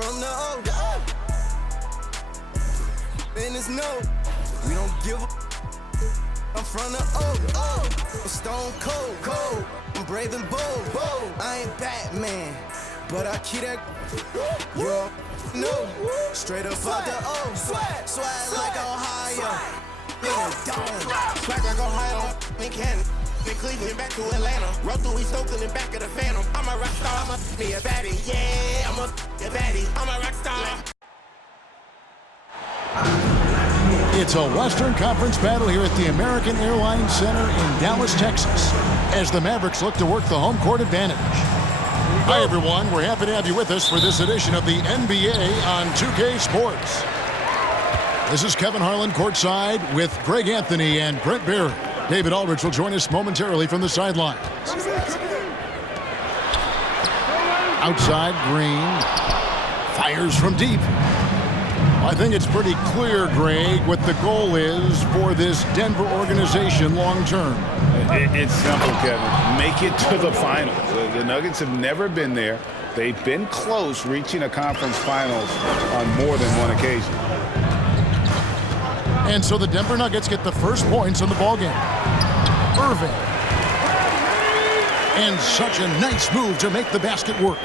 from the O. Business no, we don't give a. I'm from the O. I'm stone cold. I'm brave and bold. I ain't Batman, but I keep that. Yo, no, straight up out the O. Swag like Ohio. Swag like Ohio. In Canada. In Cleveland, back to Atlanta. Roll through East Oakland and back of the Phantom. I'm a rock star, I'm a baddie. Yeah, I'm a baddie. I'm a rock star. It's a Western Conference battle here at the American Airlines Center in Dallas, Texas, as the Mavericks look to work the home court advantage. Hi, everyone. We're happy to have you with us for this edition of the NBA on 2K Sports. This is Kevin Harlan courtside with Greg Anthony and Brent Barry. David Aldridge will join us momentarily from the sidelines. Outside, Green fires from deep. I think it's pretty clear, Greg, what the goal is for this Denver organization long term. It's simple, Kevin. Make it to the finals. The Nuggets have never been there. They've been close reaching a conference finals on more than one occasion. And so the Denver Nuggets get the first points in the ballgame. Irving. And such a nice move to make the basket work.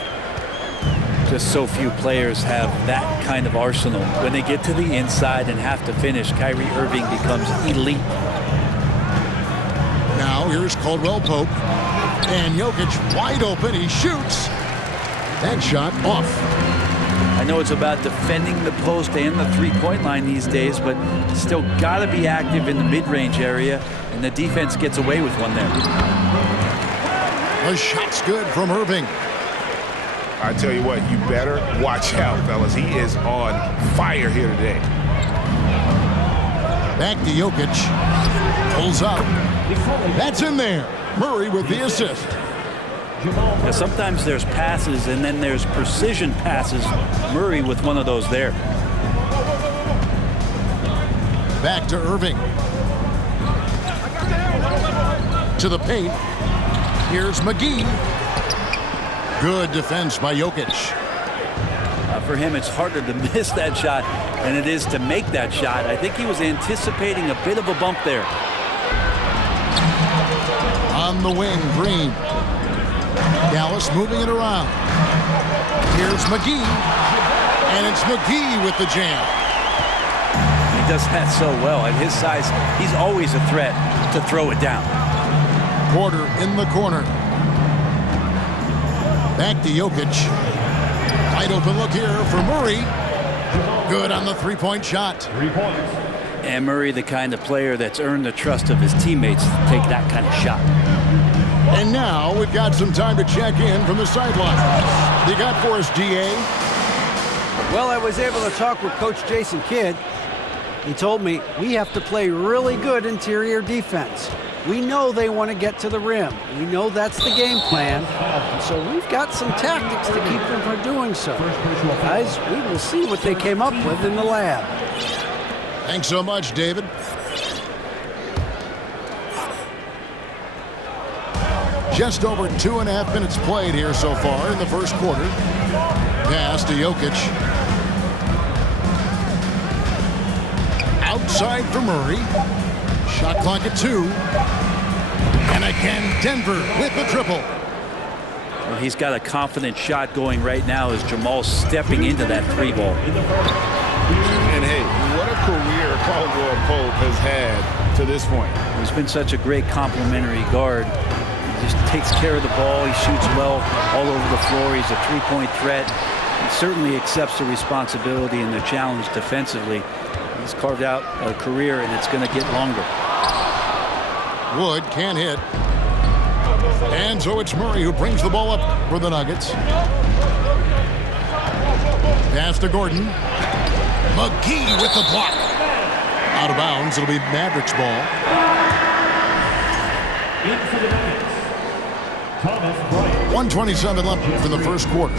Just so few players have that kind of arsenal. When they get to the inside and have to finish, Kyrie Irving becomes elite. Now here's Caldwell Pope. And Jokic wide open. He shoots. That shot off. I know it's about defending the post and the three-point line these days, but still got to be active in the mid-range area, and the defense gets away with one there. The shot's good from Irving. I tell you what, you better watch out, fellas. He is on fire here today. Back to Jokic. Pulls up. That's in there. Murray with the assist. Yeah, sometimes there's passes and then there's precision passes. Murray with one of those there. Back to Irving. To the paint. Here's McGee. Good defense by Jokic. For him, it's harder to miss that shot than it is to make that shot. I think he was anticipating a bit of a bump there. On the wing, Green. Dallas moving it around. Here's McGee. And it's McGee with the jam. He does that so well. At his size, he's always a threat to throw it down. Porter in the corner. Back to Jokic. Wide open look here for Murray. Good on the three-point shot. 3 points. And Murray, the kind of player that's earned the trust of his teammates to take that kind of shot. And now we've got some time to check in from the sidelines. You got for us, DA? Well, I was able to talk with Coach Jason Kidd. He told me we have to play really good interior defense. We know they want to get to the rim. We know that's the game plan. And so we've got some tactics to keep them from doing so. Guys, we will see what they came up with in the lab. Thanks so much, David. Just over 2.5 minutes played here so far in the first quarter. Pass to Jokic. Outside for Murray. Shot clock at 2. And again, Denver with the triple. Well, he's got a confident shot going right now as Jamal's stepping into that three ball. And hey, what a career Caldwell Pope has had to this point. He's been such a great complementary guard. He just takes care of the ball. He shoots well all over the floor. He's a three-point threat. He certainly accepts the responsibility and the challenge defensively. He's carved out a career, and it's going to get longer. Wood can't hit. And so it's Murray who brings the ball up for the Nuggets. Pass to Gordon. McGee with the block. Out of bounds. It'll be Mavericks ball. In for the Nuggets, Thomas Bryant. 1:27 left for the first quarter.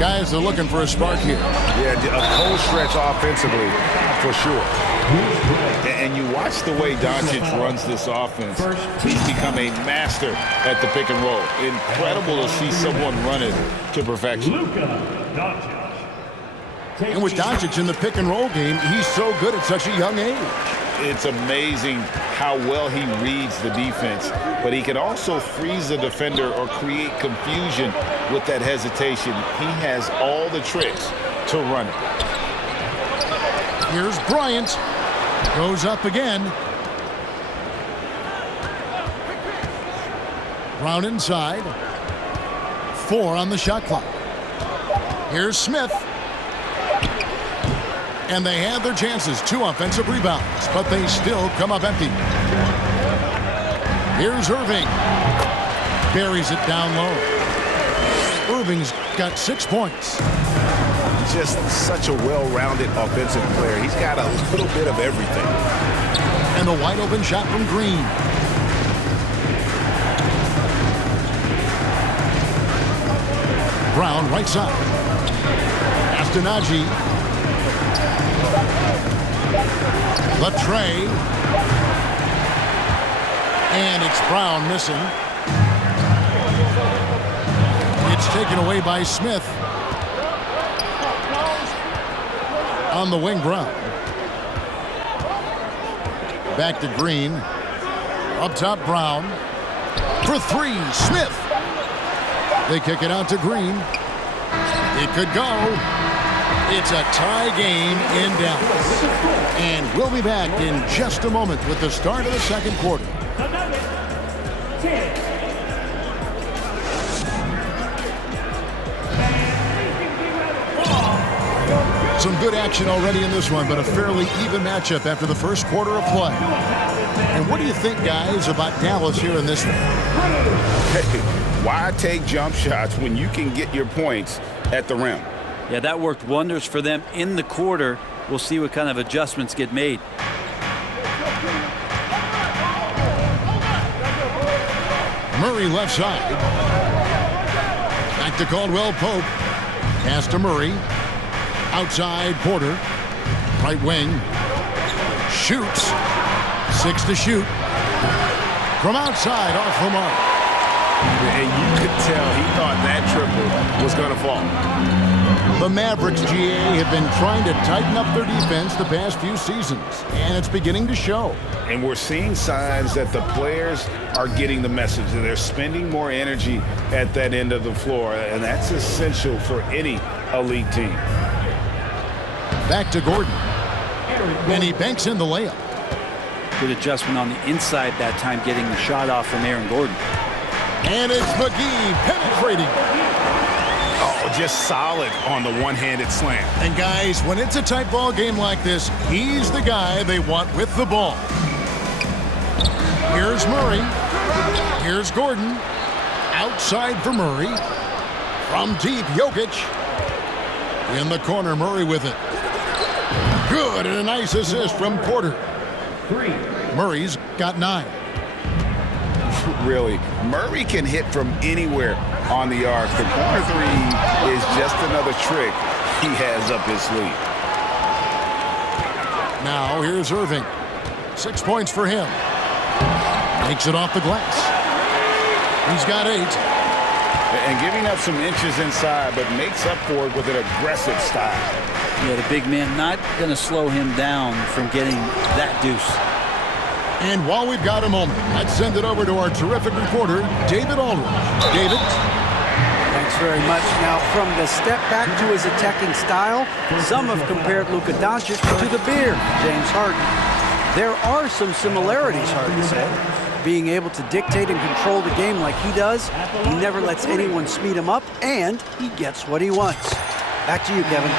Guys are looking for a spark here. Yeah, a cold stretch offensively, for sure. And you watch the way Doncic runs this offense. He's become a master at the pick and roll. Incredible to see someone run it to perfection. And with Doncic in the pick and roll game, he's so good at such a young age. It's amazing how well he reads the defense, but he can also freeze the defender or create confusion with that hesitation. He has all the tricks to run it. Here's Bryant. Goes up again. Brown inside. 4 on the shot clock. Here's Smith. And they had their chances. 2 offensive rebounds, but they still come up empty. Here's Irving. Buries it down low. Irving's got 6 points. Just such a well-rounded offensive player. He's got a little bit of everything. And the wide open shot from Green. Brown right side. Astonagi. Latre. And it's Brown missing. It's taken away by Smith. On the wing, Brown. Back to Green. Up top, Brown. For 3, Smith. They kick it out to Green. It could go. It's a tie game in Dallas. And we'll be back in just a moment with the start of the second quarter. Some good action already in this one, but a fairly even matchup after the first quarter of play. And what do you think, guys, about Dallas here in this one? Hey, why take jump shots when you can get your points at the rim? Yeah, that worked wonders for them in the quarter. We'll see what kind of adjustments get made. Murray left side. Back to Caldwell Pope. Pass to Murray. Outside, Porter. Right wing. Shoots. 6 to shoot. From outside, off the mark. And you could tell he thought that triple was going to fall. The Mavericks, GA, have been trying to tighten up their defense the past few seasons, and it's beginning to show. And we're seeing signs that the players are getting the message, and they're spending more energy at that end of the floor, and that's essential for any elite team. Back to Gordon. And he banks in the layup. Good adjustment on the inside that time, getting the shot off from Aaron Gordon. And it's McGee penetrating. Oh, just solid on the one-handed slam. And guys, when it's a tight ball game like this, he's the guy they want with the ball. Here's Murray. Here's Gordon. Outside for Murray. From deep, Jokic. In the corner, Murray with it. Good, and a nice assist from Porter. Murray's got 9. Really, Murray can hit from anywhere on the arc. The corner 3 is just another trick he has up his sleeve. Now here's Irving. 6 points for him. Makes it off the glass. He's got 8. And giving up some inches inside, but makes up for it with an aggressive style. Yeah, the big man not going to slow him down from getting that deuce. And while we've got a moment, let's send it over to our terrific reporter, David Aldridge. David? Thanks very much. Now, from the step back to his attacking style, some have compared Luka Doncic to the Beard, James Harden. There are some similarities, Harden said. Being able to dictate and control the game like he does, he never lets anyone speed him up, and he gets what he wants. Back to you, Kevin.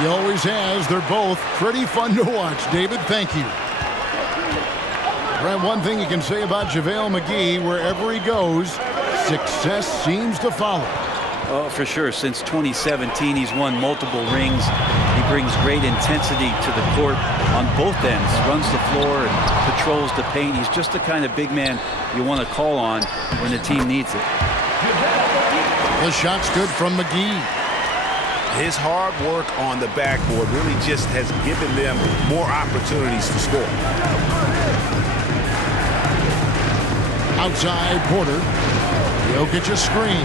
He always has. They're both pretty fun to watch. David, thank you. Brad, one thing you can say about JaVale McGee, wherever he goes, success seems to follow. Oh, for sure. Since 2017, he's won multiple rings. He brings great intensity to the court on both ends, runs the floor and patrols the paint. He's just the kind of big man you want to call on when the team needs it. The shot's good from McGee. His hard work on the backboard really just has given them more opportunities to score. Outside Porter. Jokic a screen.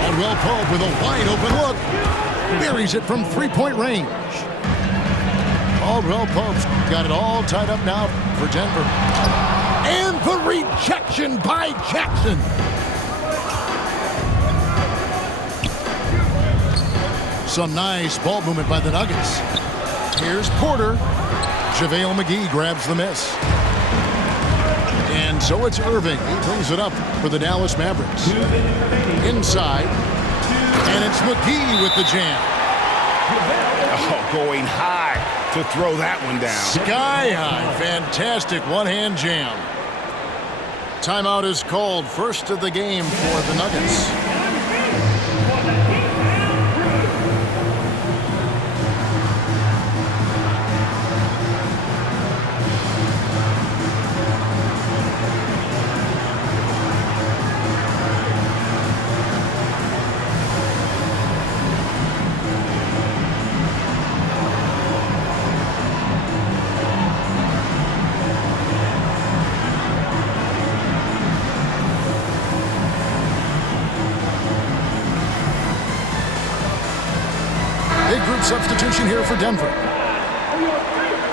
Caldwell Pope with a wide open look. Buries it from three-point range. Caldwell Pope's got it all tied up now for Denver. And the rejection by Jackson. Some nice ball movement by the Nuggets. Here's Porter. JaVale McGee grabs the miss. And so it's Irving. He brings it up for the Dallas Mavericks. Inside. And it's McGee with the jam. Oh, going high to throw that one down. Sky high. Fantastic one-hand jam. Timeout is called. First of the game for the Nuggets. Substitution here for Denver.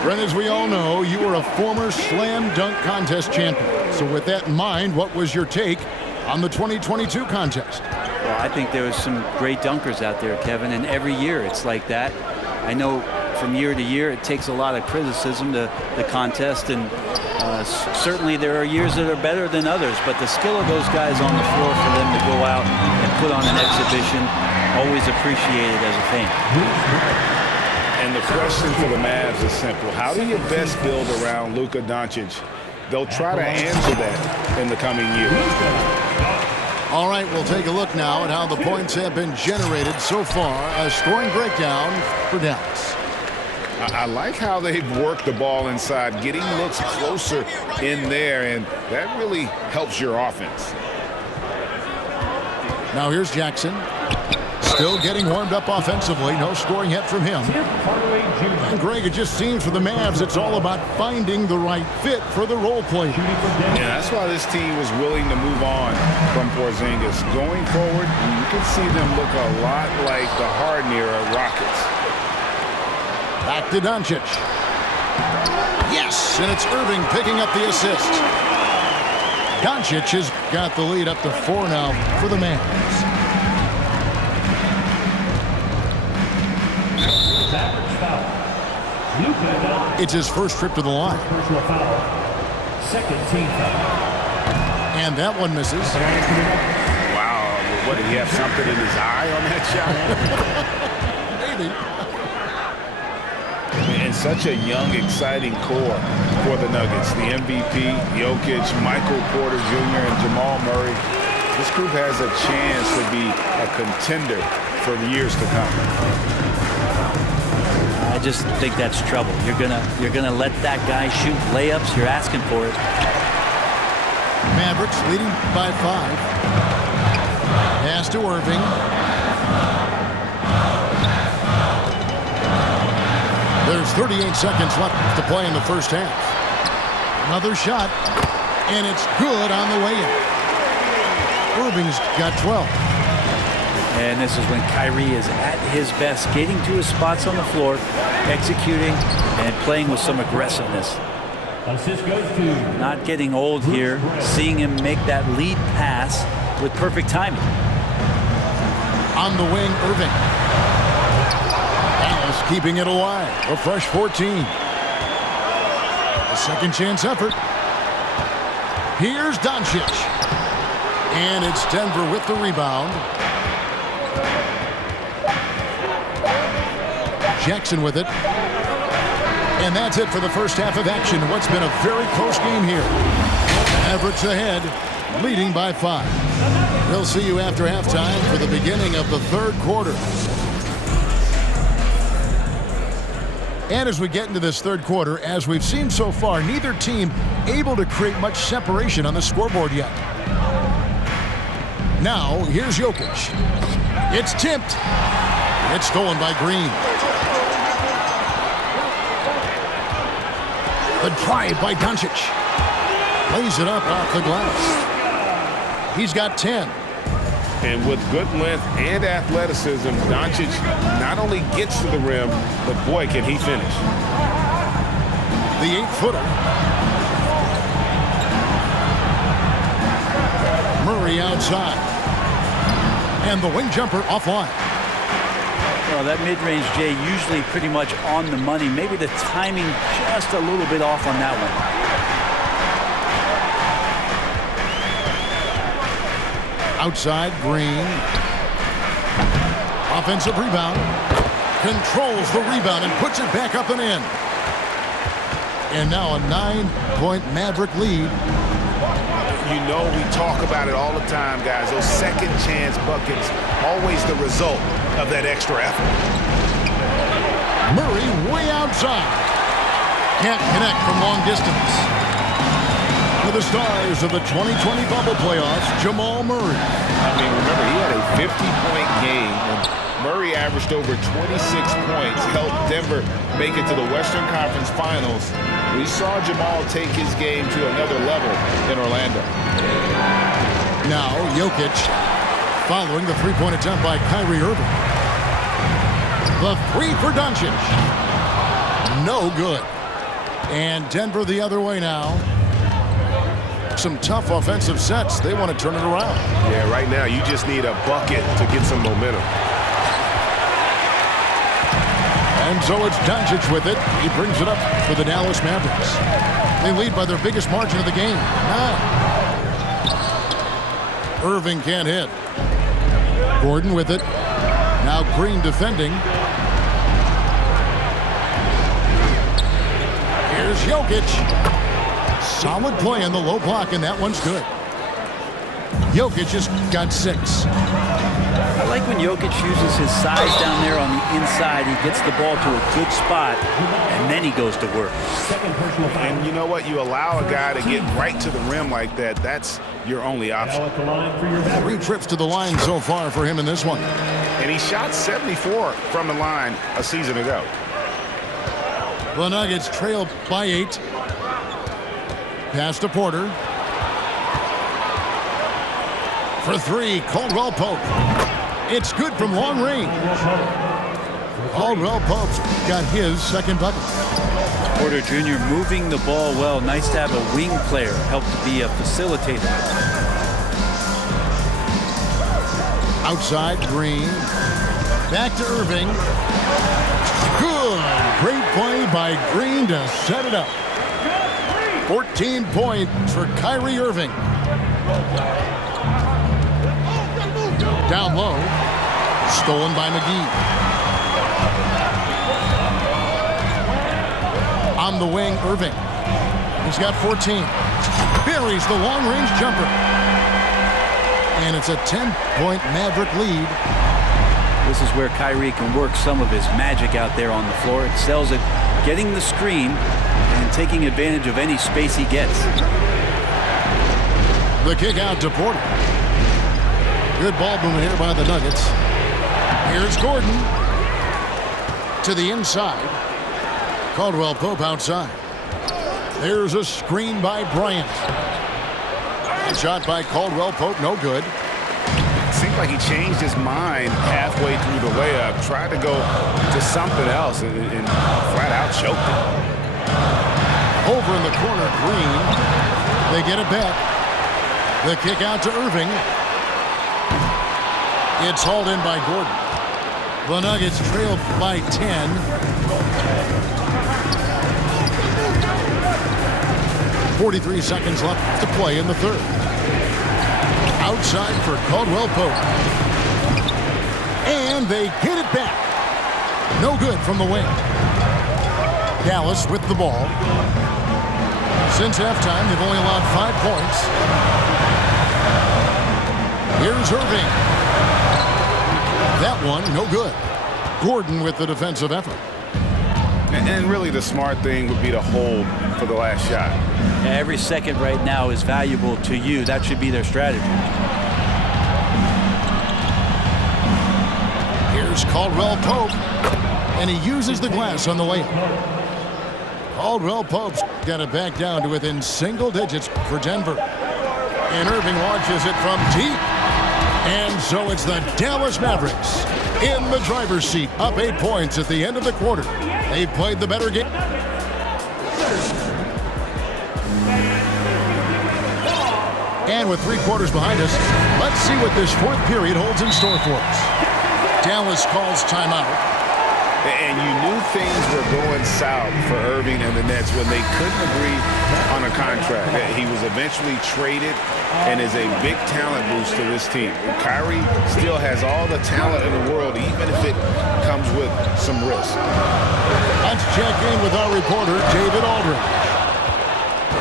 Brent, as we all know, you were a former slam dunk contest champion. So with that in mind, what was your take on the 2022 contest? Well, I think there was some great dunkers out there, Kevin, and every year it's like that. I know from year to year it takes a lot of criticism to the contest, and certainly there are years that are better than others, but the skill of those guys on the floor for them to go out and put on an exhibition, always appreciated as a fan. And the question for the Mavs is simple. How do you best build around Luka Doncic? They'll try to answer that in the coming year. All right, we'll take a look now at how the points have been generated so far. A scoring breakdown for Dallas. I like how they've worked the ball inside, getting looks closer in there, and that really helps your offense. Now here's Jackson. Still getting warmed up offensively. No scoring yet from him. And Greg, it just seems for the Mavs it's all about finding the right fit for the role player. Yeah, that's why this team was willing to move on from Porzingis. Going forward, you can see them look a lot like the Harden-era Rockets. Back to Doncic. Yes, and it's Irving picking up the assist. Doncic has got the lead up to 4 now for the Mavs. It's his first trip to the line. Second team foul. And that one misses. Wow, what, did he have something in his eye on that shot? Maybe. And such a young, exciting core for the Nuggets. The MVP, Jokic, Michael Porter Jr., and Jamal Murray. This group has a chance to be a contender for the years to come. I just think that's trouble. You're gonna let that guy shoot layups. You're asking for it. Mavericks leading by 5. Pass to Irving. There's 38 seconds left to play in the first half. Another shot, and it's good on the way in. Irving's got 12. And this is when Kyrie is at his best, getting to his spots on the floor, executing and playing with some aggressiveness. Assist goes to Not getting old here, seeing him make that lead pass with perfect timing. On the wing, Irving. Dallas keeping it alive. A fresh 14. A second chance effort. Here's Doncic. And it's Denver with the rebound. Jackson with it. And that's it for the first half of action. What's been a very close game here. Mavericks ahead, leading by 5. We'll see you after halftime for the beginning of the third quarter. And as we get into this third quarter, as we've seen so far, neither team able to create much separation on the scoreboard yet. Now, here's Jokic. It's tipped. It's stolen by Green. The drive by Doncic. Lays it up off the glass. He's got 10. And with good length and athleticism, Doncic not only gets to the rim, but boy, can he finish. The 8-footer. Murray outside. And the wing jumper offline. Well, that mid-range, Jay, usually pretty much on the money. Maybe the timing just a little bit off on that one. Outside, Green. Offensive rebound. Controls the rebound and puts it back up and in. And now a 9-point Maverick lead. You know, we talk about it all the time, guys. Those second chance buckets, always the result of that extra effort. Murray way outside. Can't connect from long distance. For the stars of the 2020 bubble playoffs, Jamal Murray. I mean, remember, he had a 50-point game, and Murray averaged over 26 points, helped Denver make it to the Western Conference Finals. We saw Jamal take his game to another level in Orlando. Now, Jokic following the three-point attempt by Kyrie Irving. The three for Doncic. No good. And Denver the other way now. Some tough offensive sets. They want to turn it around. Yeah, right now you just need a bucket to get some momentum. And so it's Doncic with it. He brings it up for the Dallas Mavericks. They lead by their biggest margin of the game, 9. Irving can't hit. Gordon with it. Now Green defending. Here's Jokic. Solid play in the low block, and that one's good. Jokic just got 6. I like when Jokic uses his size down there on the inside. He gets the ball to a good spot, and then he goes to work. And you know what? You allow a guy to get right to the rim like that. That's your only option. 3 trips to the line so far for him in this one. And he shot 74 from the line a season ago. The Nuggets trail by 8. Pass to Porter. For 3, Caldwell Pope. It's good from long range. Caldwell Pope's got his second bucket. Porter Jr. moving the ball well. Nice to have a wing player help to be a facilitator. Outside, Green. Back to Irving. Good. Great play by Green to set it up. 14 points for Kyrie Irving. Down low. Stolen by McGee. On the wing, Irving. He's got 14. Buries the long-range jumper. And it's a 10-point Maverick lead. This is where Kyrie can work some of his magic out there on the floor. Excels at getting the screen and taking advantage of any space he gets. The kick out to Porter. Good ball movement here by the Nuggets. Here's Gordon to the inside. Caldwell Pope outside. There's a screen by Bryant. Shot by Caldwell Pope, no good. Seemed like he changed his mind halfway through the layup, tried to go to something else, and flat out choked it. Over in the corner, Green. They get it back. The kick out to Irving. It's hauled in by Gordon. The Nuggets trailed by 10. .43 seconds left to play in the third. Outside for Caldwell Pope. And they get it back. No good from the wing. Dallas with the ball. Since halftime, they've only allowed 5 points. Here's Irving. That one, no good. Gordon with the defensive effort. And really the smart thing would be to hold for the last shot. Yeah, every second right now is valuable to you. That should be their strategy. Here's Here's Caldwell Pope, and he uses the glass on the layup. Caldwell Pope's got it back down to within single digits for Denver. And Irving launches it from deep. And so it's the Dallas Mavericks in the driver's seat, up 8 points at the end of the quarter. They played the better game. And with 3 quarters behind us, let's see what this fourth period holds in store for us. Dallas calls timeout. And you knew things were going south for Irving and the Nets when they couldn't agree on a contract. He was eventually traded and is a big talent boost to this team. Kyrie still has all the talent in the world, even if it comes with some risk. Let's check in with our reporter, David Aldridge.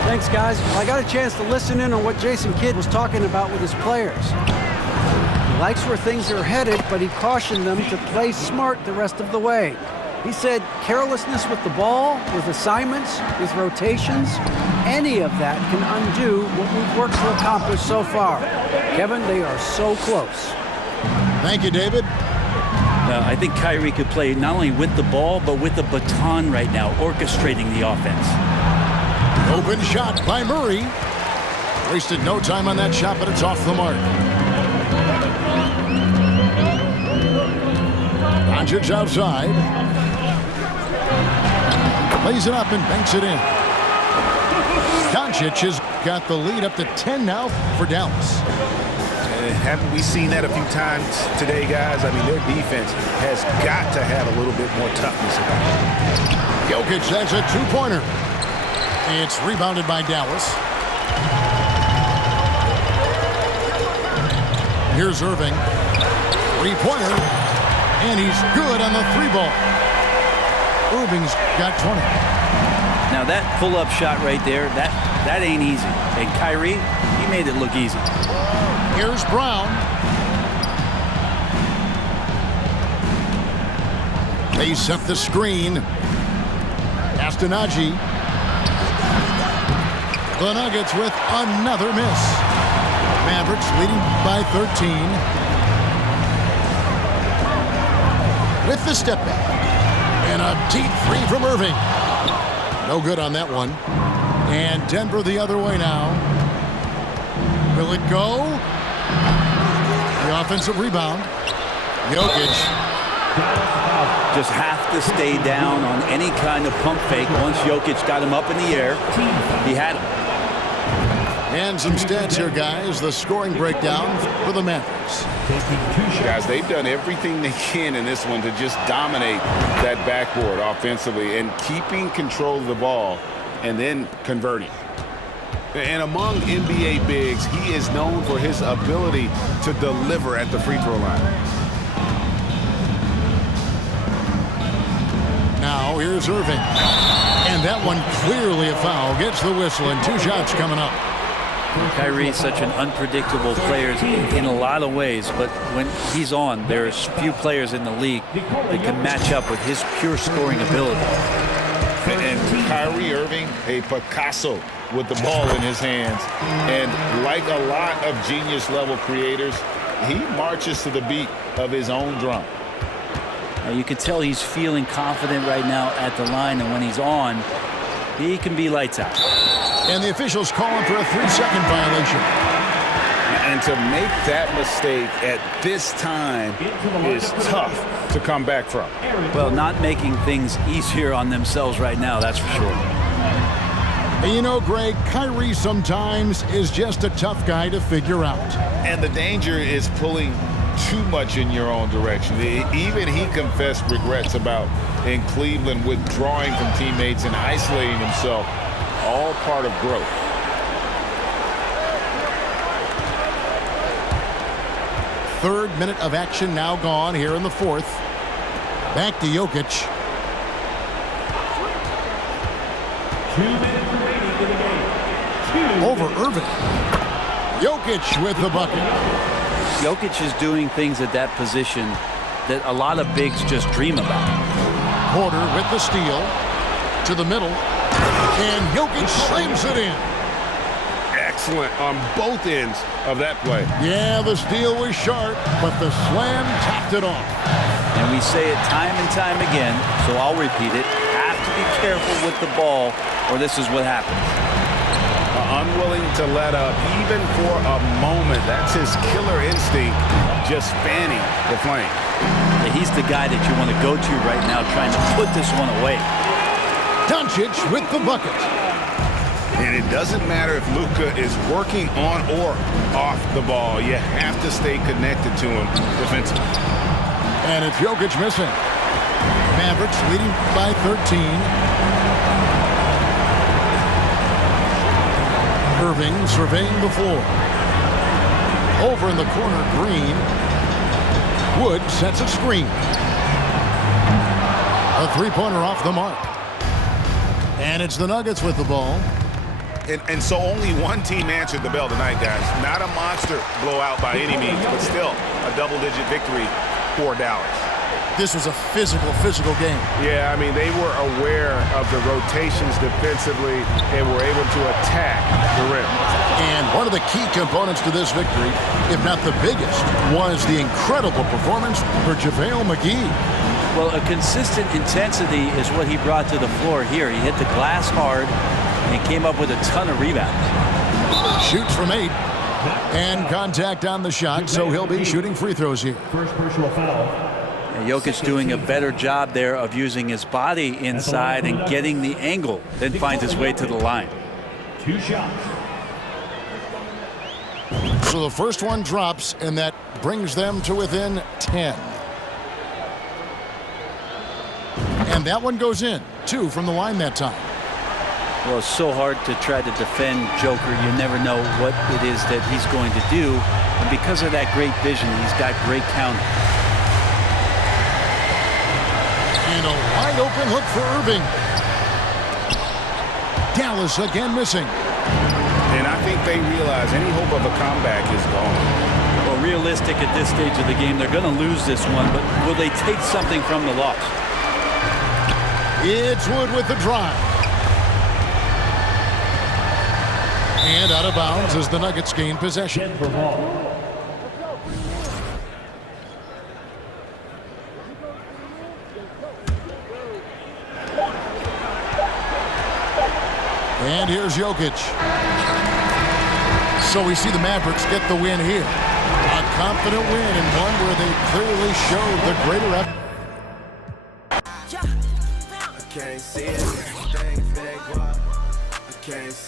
Thanks, guys. I got a chance to listen in on what Jason Kidd was talking about with his players. He likes where things are headed, but he cautioned them to play smart the rest of the way. He said carelessness with the ball, with assignments, with rotations, any of that can undo what we've worked to accomplish so far. Kevin, they are so close. Thank you, David. I think Kyrie could play not only with the ball, but with the baton right now, orchestrating the offense. Open shot by Murray. Wasted no time on that shot, but it's off the mark. Doncic outside. Lays it up and banks it in. Doncic has got the lead up to 10 now for Dallas. Haven't we seen that a few times today, guys? I mean, their defense has got to have a little bit more toughness about it. Jokic, that's a two-pointer. It's rebounded by Dallas. Here's Irving. Three-pointer. And he's good on the three ball. Irving's got 20. Now that pull-up shot right there, that ain't easy. And Kyrie, he made it look easy. Here's Brown. They set the screen. Astonagi. The Nuggets with another miss. Mavericks leading by 13. With the step back. And a deep three from Irving. No good on that one. And Denver the other way now. Will it go? The offensive rebound. Jokic. Just have to stay down on any kind of pump fake. Once Jokic got him up in the air, he had him. And some stats here, guys. The scoring breakdown for the Mavericks. Guys, they've done everything they can in this one to just dominate that backboard offensively and keeping control of the ball and then converting. And among NBA bigs, he is known for his ability to deliver at the free throw line. Now here's Irving. And that one clearly a foul. Gets the whistle and 2 shots coming up. Kyrie is such an unpredictable player in a lot of ways, but when he's on, there's few players in the league that can match up with his pure scoring ability. And Kyrie Irving, a Picasso with the ball in his hands. And like a lot of genius-level creators, he marches to the beat of his own drum. You can tell he's feeling confident right now at the line, and when he's on, he can be lights out. And the officials call him for a 3-second violation. And to make that mistake at this time is tough to come back from. Well, not making things easier on themselves right now, that's for sure. And you know, Greg, Kyrie sometimes is just a tough guy to figure out. And the danger is pulling too much in your own direction. Even he confessed regrets about in Cleveland withdrawing from teammates and isolating himself. All part of growth. Third minute of action now gone here in the fourth. Back to Jokic. 2 minutes remaining in the game. Over Irving. Jokic with the bucket. Jokic is doing things at that position that a lot of bigs just dream about. Porter with the steal. To the middle. And Jokic slams it in. Excellent on both ends of that play. Yeah, the steal was sharp, but the slam tapped it off. And we say it time and time again, so I'll repeat it. Have to be careful with the ball, or this is what happens. Unwilling to let up even for a moment. That's his killer instinct, just fanning the flame. Yeah, he's the guy that you want to go to right now, trying to put this one away. Doncic with the bucket. And it doesn't matter if Luka is working on or off the ball. You have to stay connected to him defensively. And it's Jokic missing. Mavericks leading by 13. Irving surveying the floor. Over in the corner, Green. Wood sets a screen. A three-pointer off the mark. And it's the Nuggets with the ball. And so only one team answered the bell tonight, guys. Not a monster blowout by any means, but still a double-digit victory for Dallas. This was a physical game. Yeah, I mean, they were aware of the rotations defensively and were able to attack the rim. And one of the key components to this victory, if not the biggest, was the incredible performance for JaVale McGee. Well, a consistent intensity is what he brought to the floor here. He hit the glass hard and came up with a ton of rebounds. Shoots from 8. And contact on the shot, so he'll be shooting free throws here. First personal foul. And Jokic doing a better job there of using his body inside and getting the angle, then finds his way to the line. 2 shots. So the first one drops, and that brings them to within 10. And that one goes in. 2 from the line that time. Well, it's so hard to try to defend Joker. You never know what it is that he's going to do. And because of that great vision, he's got great counter. And a wide open look for Irving. Dallas again missing. And I think they realize any hope of a comeback is gone. Well, realistic at this stage of the game, they're going to lose this one, but will they take something from the loss? It's Wood with the drive. And out of bounds as the Nuggets gain possession. Denver ball. And here's Jokic. So we see the Mavericks get the win here. A confident win and one where they clearly showed the greater effort. I can't see it. I can't see